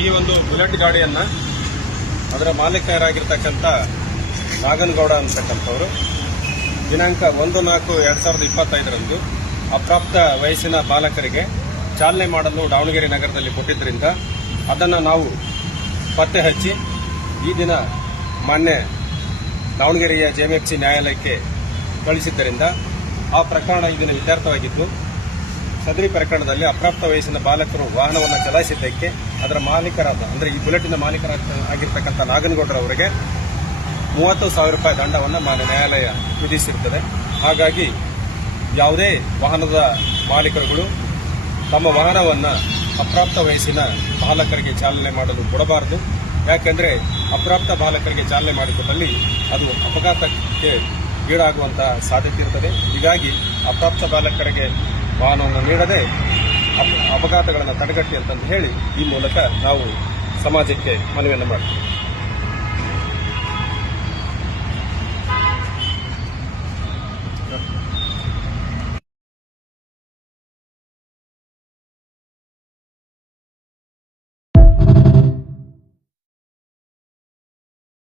ಈ ಒಂದು ಬುಲೆಟ್ ಗಾಡಿಯನ್ನ ಅದರ ಮಾಲೀಕರಾಗಿರ್ತಕ್ಕಂಥ ನಾಗನಗೌಡ ಅಂತಕ್ಕಂಥವರು ದಿನಾಂಕ 1/4/2025 ಅಪ್ರಾಪ್ತ ವಯಸ್ಸಿನ ಬಾಲಕರಿಗೆ ಚಾಲನೆ ಮಾಡಲು ದಾವಣಗೆರೆ ನಗರದಲ್ಲಿ ಕೊಟ್ಟಿದ್ದರಿಂದ ಅದನ್ನು ನಾವು ಪತ್ತೆ ಹಚ್ಚಿ ಈ ದಿನ ಮಾನ್ಯ ದಾವಣಗೆರೆಯ ಜೆಎಂಎಫ್ಸಿ ನ್ಯಾಯಾಲಯಕ್ಕೆ ಕಳಿಸಿದ್ದರಿಂದ ಆ ಪ್ರಕರಣ ಈ ದಿನ ಇತ್ಯರ್ಥವಾಗಿದ್ದು, ಸದರಿ ಪ್ರಕರಣದಲ್ಲಿ ಅಪ್ರಾಪ್ತ ವಯಸ್ಸಿನ ಬಾಲಕರು ವಾಹನವನ್ನು ಚಲಾಯಿಸಿದ್ದಕ್ಕೆ ಅದರ ಮಾಲೀಕರಾದ ಅಂದರೆ ಈ ಬುಲೆಟಿನ ಮಾಲೀಕರಾಗಿರ್ತಕ್ಕಂಥ ನಾಗನಗೌಡರವರಿಗೆ 30,000 ರೂಪಾಯಿ ದಂಡವನ್ನು ಮಾನ್ಯ ನ್ಯಾಯಾಲಯ ವಿಧಿಸಿರುತ್ತದೆ. ಹಾಗಾಗಿ ಯಾವುದೇ ವಾಹನದ ಮಾಲೀಕರುಗಳು ತಮ್ಮ ವಾಹನವನ್ನು ಅಪ್ರಾಪ್ತ ವಯಸ್ಸಿನ ಬಾಲಕರಿಗೆ ಚಾಲನೆ ಮಾಡಲು ಕೊಡಬಾರದು. ಯಾಕೆಂದರೆ ಅಪ್ರಾಪ್ತ ಬಾಲಕರಿಗೆ ಚಾಲನೆ ಮಾಡಿಕೊಟ್ಟಲ್ಲಿ ಅದು ಅಪಘಾತಕ್ಕೆ ಈಡಾಗುವಂತಹ ಸಾಧ್ಯತೆ ಇರುತ್ತದೆ. ಹೀಗಾಗಿ ಅಪ್ರಾಪ್ತ ಬಾಲಕರಿಗೆ ವಾಹನವನ್ನು ನೀಡದೆ ಅಪಘಾತಗಳನ್ನು ತಡೆಗಟ್ಟಿ ಅಂತಂದು ಹೇಳಿ ಈ ಮೂಲಕ ನಾವು ಸಮಾಜಕ್ಕೆ ಮನವಿಯನ್ನು ಮಾಡ್ತೀವಿ.